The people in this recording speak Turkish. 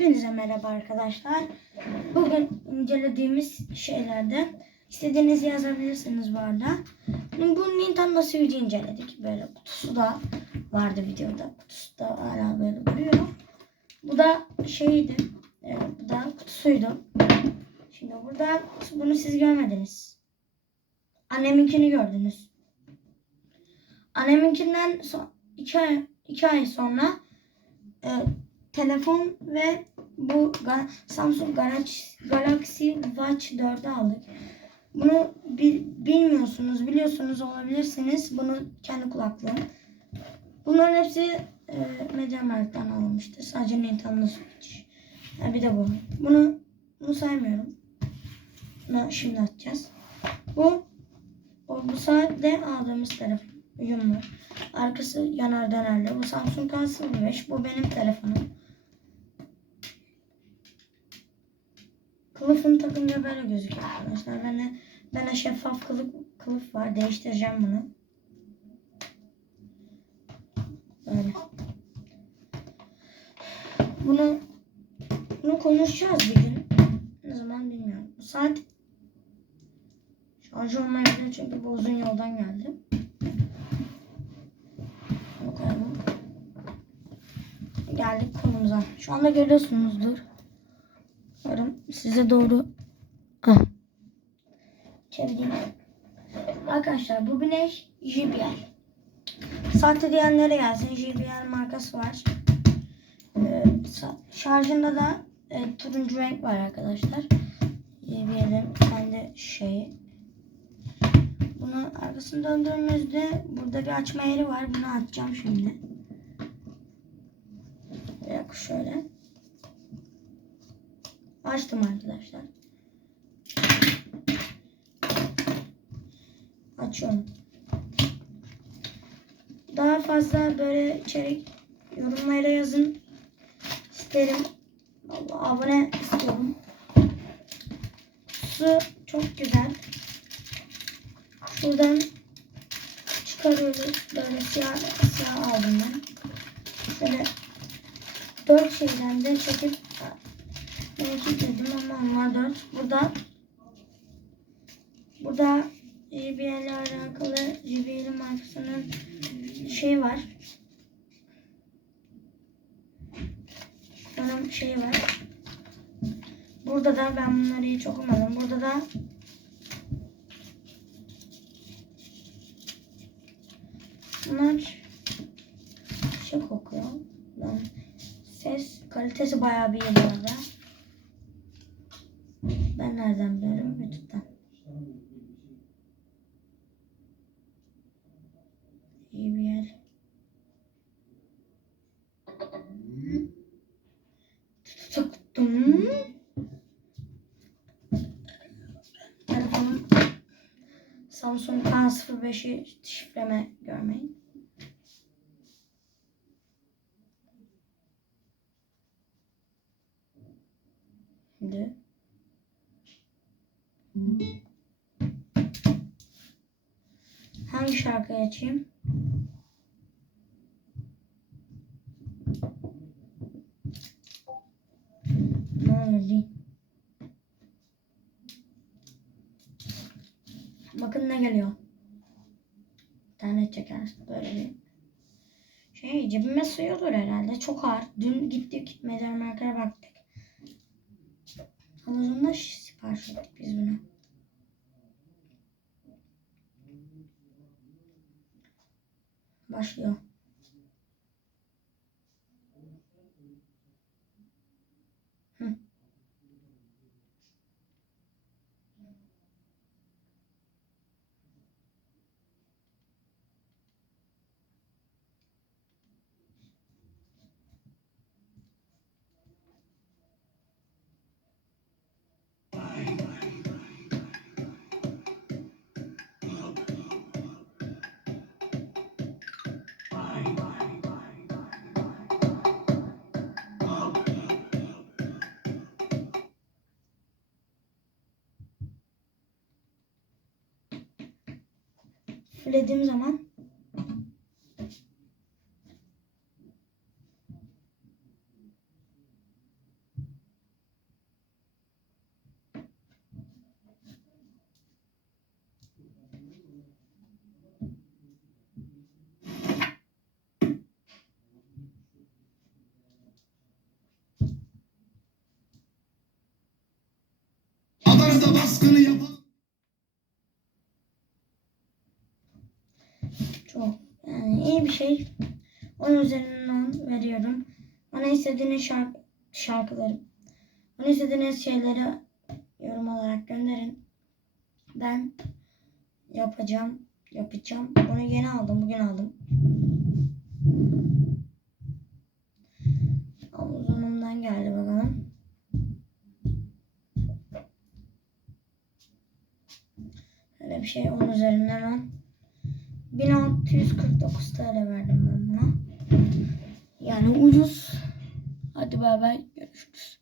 Hepinize merhaba arkadaşlar. Bugün incelediğimiz şeylerden istediğinizi yazabilirsiniz bu arada. Bu Nintendo Switch'i inceledik. Böyle kutusu da vardı videoda. Kutusu da hala böyle duruyor. Bu da şeydi. e, bu da kutusuydu. Şimdi burada bunu siz görmediniz. Anneminkini gördünüz. Anneminkinden son, iki, ay, iki ay sonra e, telefon ve bu Samsung Galaxy, Watch 4'ü aldık. Bunu bi- bilmiyorsunuz, biliyorsunuz olabilirsiniz. Bunu kendi kulaklığım. Bunların hepsi e, MediaMarkt'tan alınmıştır. Sadece Nintendo Switch. Ha, bir de bu. Bunu, bunu saymıyorum. Bunu şimdi atacağız. Bu o, bu saatte aldığımız telefon. Uyumlu. Arkası yanar dönerli. Bu Samsung A05. Bu benim telefonum. Kılıfını takınca böyle gözüküyor arkadaşlar. Bende, bende şeffaf kılıf, kılıf var. Değiştireceğim bunu. Böyle. Bunu bunu konuşacağız bir gün. Ne zaman bilmiyorum. Bu saat şarj olmayabilir çünkü bu uzun yoldan geldi. Bunu. Geldik konumuza. Şu anda görüyorsunuzdur. Umarım size doğru ah. çevireyim. Arkadaşlar bu güneş JBL. Sahte diyenlere gelsin. JBL markası var. Ee, şarjında da e, turuncu renk var arkadaşlar. JBL'in kendi şeyi. Bunu arkasını döndüğümüzde burada bir açma yeri var. Bunu açacağım şimdi. Dakika şöyle. Açtım arkadaşlar. Açıyorum. Daha fazla böyle içerik yorumlara yazın. İsterim. Vallahi abone istiyorum. Su çok güzel. Buradan çıkarıyoruz. Böyle siyah, siyah aldım ben. Şöyle dört şeyden de çekip ben iki dedim ama onlar dört. Burada burada JBL ile alakalı JBL markasının şey var. Bunun şey var. Burada da ben bunları hiç okumadım. Burada da Bunlar şey kokuyor. Ben ses kalitesi bayağı bir iyi. Ben nereden biliyorum? YouTube'dan. İyi bir yer. Tuttum. Telefonum Samsung A05'i şifreme görmeyin. Şimdi hangi şarkıyı açayım? Olur Bakın ne geliyor. İnternet çeker böyle bir şey cebime sığıyordur herhalde. Çok ağır. Dün gittik Mediamarkt'a baktık. Amazon'da sipariş ettik biz bunu. Başlıyor. üflediğim zaman. Adana'da baskını yapan şey. Onun üzerinden 10 veriyorum. Bana istediğiniz şarkı, şarkıları, bana istediğiniz şeyleri yorum olarak gönderin. Ben yapacağım, yapacağım. Bunu yeni aldım, bugün aldım. Amazon'umdan geldi bakalım. Öyle bir şey. Onun üzerinden 10. 1649 TL verdim ben buna. Yani ucuz. Hadi bay bay. Görüşürüz.